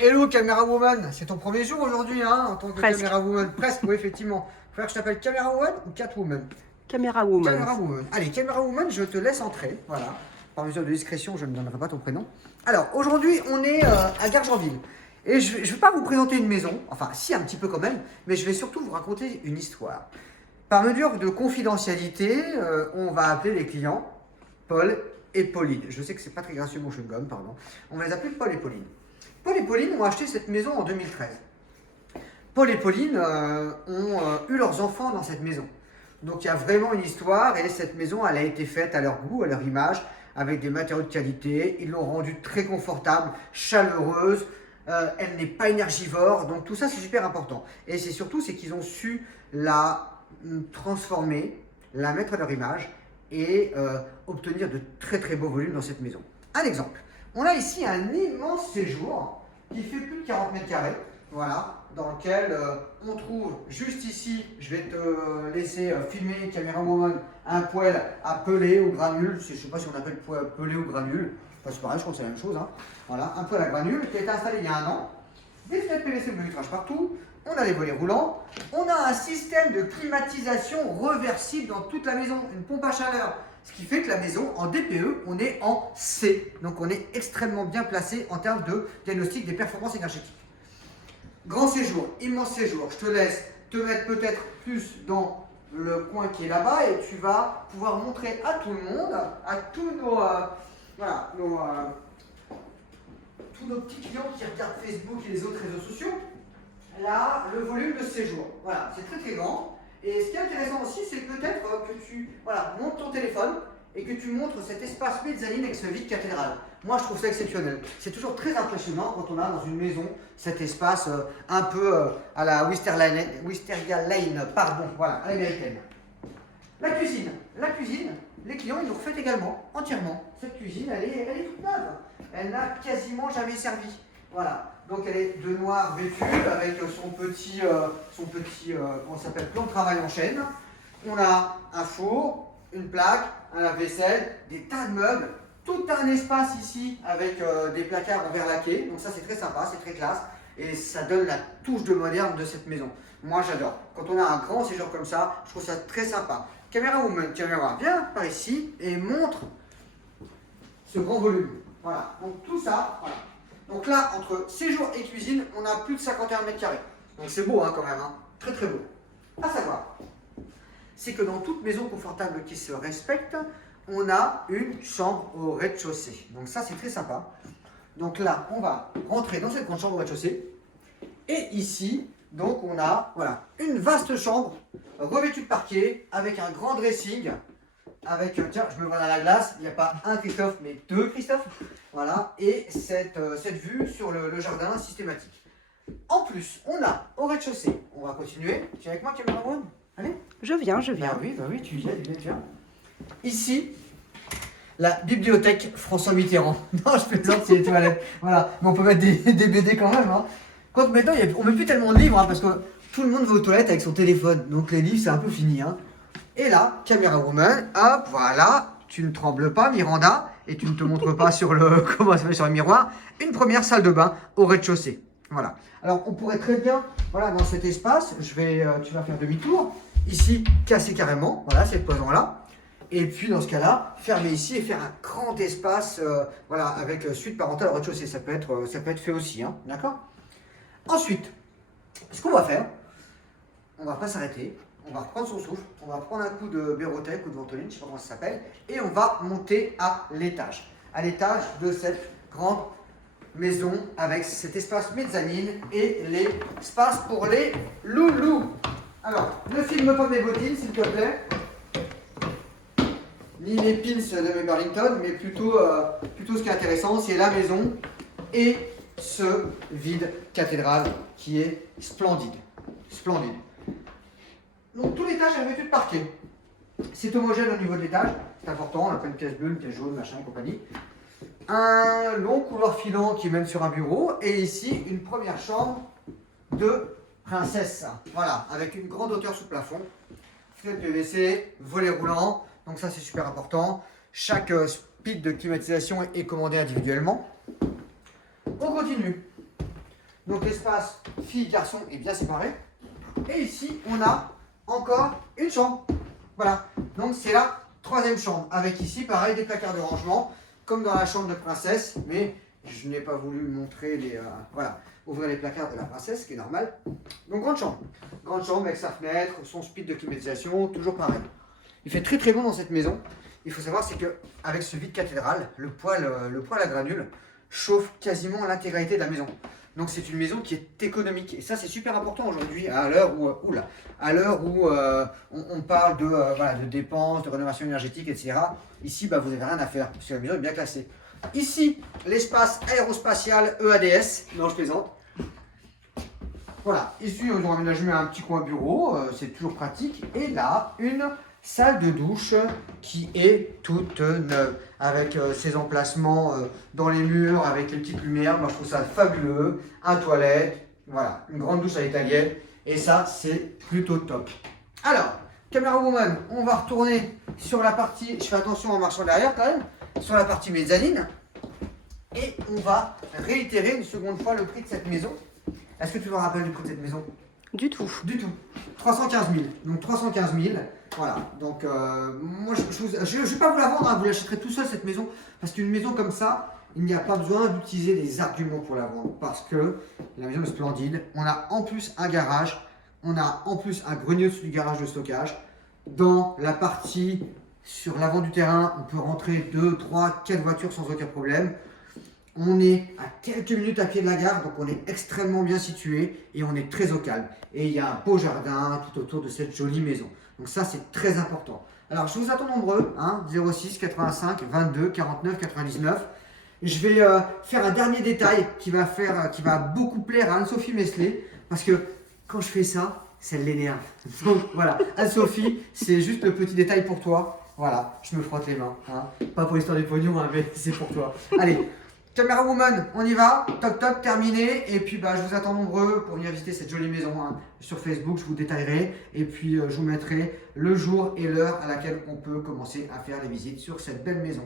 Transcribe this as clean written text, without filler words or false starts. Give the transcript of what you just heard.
Hello Camera Woman, c'est ton premier jour aujourd'hui hein, en tant que Presque. Camera Woman. Presque, oui effectivement. Faut que je t'appelle Camera Woman ou Catwoman? Camera Woman. Camera Woman. Allez, Camera Woman, je te laisse entrer. Voilà. Par mesure de discrétion, je ne donnerai pas ton prénom. Alors, aujourd'hui, on est à Gargenville. Et je ne vais pas vous présenter une maison, enfin, si, un petit peu quand même, mais je vais surtout vous raconter une histoire. Par mesure de confidentialité, on va appeler les clients Paul et Pauline. Je sais que c'est pas très gracieux mon chewing-gum, pardon. On va les appeler Paul et Pauline. Paul et Pauline ont acheté cette maison en 2013. Paul et Pauline ont eu leurs enfants dans cette maison. Donc il y a vraiment une histoire et cette maison, elle a été faite à leur goût, à leur image, avec des matériaux de qualité. Ils l'ont rendue très confortable, chaleureuse. Elle n'est pas énergivore. Donc tout ça, c'est super important. Et c'est surtout, c'est qu'ils ont su la transformer, la mettre à leur image et obtenir de très très beaux volumes dans cette maison. Un exemple. On a ici un immense séjour qui fait plus de 40 mètres carrés. Voilà, dans lequel on trouve juste ici, je vais te laisser filmer, caméra woman, un poêle à pelé ou granule, je ne sais pas si on appelle pelé ou granule, enfin, c'est pareil, je crois que c'est la même chose. Hein. Voilà, un poêle à granule qui a été installé il y a un an, des fenêtres PVC de vitrage partout, on a les volets roulants, on a un système de climatisation reversible dans toute la maison, une pompe à chaleur, ce qui fait que la maison, en DPE, on est en C, donc on est extrêmement bien placé en termes de diagnostic des performances énergétiques. Grand séjour, immense séjour. Je te laisse te mettre peut-être plus dans le coin qui est là-bas et tu vas pouvoir montrer à tout le monde, à tous nos, voilà, tous nos petits clients qui regardent Facebook et les autres réseaux sociaux, là, le volume de séjour. Voilà, c'est très très grand. Et ce qui est intéressant aussi, c'est peut-être que tu montes ton téléphone et que tu montres cet espace mezzanine avec ce vide cathédrale. Moi, je trouve ça exceptionnel. C'est toujours très impressionnant quand on a dans une maison cet espace un peu à la Wisteria Lane, pardon, voilà, à l'américaine. La cuisine, les clients, ils nous refait également, entièrement. Cette cuisine, elle est toute neuve. Elle n'a quasiment jamais servi. Voilà. Donc elle est de noir vêtue avec son petit comment ça s'appelle, plan de travail en chaîne. On a un four, une plaque, un lave-vaisselle, des tas de meubles, tout un espace ici avec des placards en verre laqué. Donc ça c'est très sympa, c'est très classe et ça donne la touche de moderne de cette maison. Moi j'adore. Quand on a un grand séjour comme ça, je trouve ça très sympa. Caméra woman, caméra, viens par ici et montre ce grand volume. Voilà, donc tout ça, voilà. Donc là, entre séjour et cuisine, on a plus de 51 mètres carrés. Donc c'est beau hein, quand même, hein. Très très beau. À savoir, c'est que dans toute maison confortable qui se respecte, on a une chambre au rez-de-chaussée. Donc ça, c'est très sympa. Donc là, on va rentrer dans cette grande chambre au rez-de-chaussée. Et ici, donc on a voilà, une vaste chambre revêtue de parquet avec un grand dressing. Avec, tiens, je me vois dans la glace, il n'y a pas un Christophe, mais deux Christophe. Voilà, et cette vue sur le jardin systématique. En plus, on a au rez-de-chaussée, on va continuer. Tu es avec moi, Caméra One? Allez. Je viens. Bah oui, tu viens, tu viens. Ici, la bibliothèque François Mitterrand. Non, je plaisante, c'est les toilettes. Voilà, mais on peut mettre des BD quand même. Hein. Quoique maintenant, on ne met plus tellement de livres, hein, parce que tout le monde va aux toilettes avec son téléphone. Donc les livres, c'est un peu fini. Hein. Et là, caméra woman, hop, voilà, tu ne trembles pas, Miranda, et tu ne te montres pas sur le, comment ça s'appelle, sur le miroir, une première salle de bain au rez-de-chaussée. Voilà. Alors, on pourrait très bien, voilà, dans cet espace, tu vas faire demi-tour, ici, casser carrément, voilà, cette poison-là, et puis dans ce cas-là, fermer ici et faire un grand espace, voilà, avec suite parentale au rez-de-chaussée. Ça peut être fait aussi, hein, d'accord? Ensuite, ce qu'on va faire, on va pas s'arrêter. On va reprendre son souffle, on va prendre un coup de Bérotec ou de Ventoline, je ne sais pas comment ça s'appelle, et on va monter à l'étage de cette grande maison avec cet espace mezzanine et l'espace pour les loulous. Alors, ne filme pas mes bottines s'il te plaît, ni les pins de mes Burlington, mais plutôt ce qui est intéressant, c'est la maison et ce vide cathédrale qui est splendide. Splendide. Donc tout l'étage est revêtu de parquet. C'est homogène au niveau de l'étage, c'est important, on n'a pas une pièce bleue, une pièce jaune, machin et compagnie. Un long couloir filant qui mène sur un bureau, et ici une première chambre de princesse. Voilà, avec une grande hauteur sous plafond, fenêtre PVC, volet roulant, donc ça c'est super important. Chaque speed de climatisation est commandé individuellement. On continue. Donc l'espace fille-garçon est bien séparé. Et ici, on a encore une chambre. Voilà, donc c'est la troisième chambre. Avec ici, pareil, des placards de rangement, comme dans la chambre de princesse. Mais je n'ai pas voulu montrer les... voilà, ouvrir les placards de la princesse, ce qui est normal. Donc grande chambre. Grande chambre avec sa fenêtre, son speed de climatisation, toujours pareil. Il fait très très bon dans cette maison. Il faut savoir, c'est qu'avec ce vide cathédrale, le poêle à granules chauffe quasiment l'intégralité de la maison. Donc c'est une maison qui est économique. Et ça, c'est super important aujourd'hui, à l'heure où, on parle de dépenses, de rénovation énergétique, etc. Ici, vous n'avez rien à faire, parce que la maison est bien classée. Ici, l'espace aérospatial EADS. Non, je plaisante. Voilà, ici, ils ont aménagé un petit coin bureau, c'est toujours pratique. Et là, une salle de douche qui est toute neuve, avec ses emplacements dans les murs, avec les petites lumières. Moi, je trouve ça fabuleux. Un toilette, voilà, une grande douche à l'étagère. Et ça, c'est plutôt top. Alors, Camera Woman, on va retourner sur la partie, je fais attention en marchant derrière quand même, sur la partie mezzanine. Et on va réitérer une seconde fois le prix de cette maison. Est-ce que tu te rappelles du prix de cette maison? Du tout. Du tout. 315 000. Donc 315 000. Voilà. Donc moi je ne vais pas vous la vendre, hein. Vous l'achèterez tout seul cette maison. Parce qu'une maison comme ça, il n'y a pas besoin d'utiliser des arguments pour la vendre. Parce que la maison est splendide. On a en plus un garage. On a en plus un grenier au-dessus du garage de stockage. Dans la partie sur l'avant du terrain, on peut rentrer 2, 3, 4 voitures sans aucun problème. On est à quelques minutes à pied de la gare, donc on est extrêmement bien situé et on est très au calme. Et il y a un beau jardin tout autour de cette jolie maison. Donc ça, c'est très important. Alors, je vous attends nombreux, 06 85 22 49 99. Je vais faire un dernier détail qui va beaucoup plaire à Anne-Sophie Mesley, parce que quand je fais ça, ça l'énerve. Donc voilà, Anne-Sophie, c'est juste le petit détail pour toi. Voilà, je me frotte les mains. Pas pour l'histoire du pognon, mais c'est pour toi. Allez. Camera Woman, on y va, toc toc, terminé. Et puis je vous attends nombreux pour venir visiter cette jolie maison sur Facebook, je vous détaillerai. Et puis je vous mettrai le jour et l'heure à laquelle on peut commencer à faire les visites sur cette belle maison.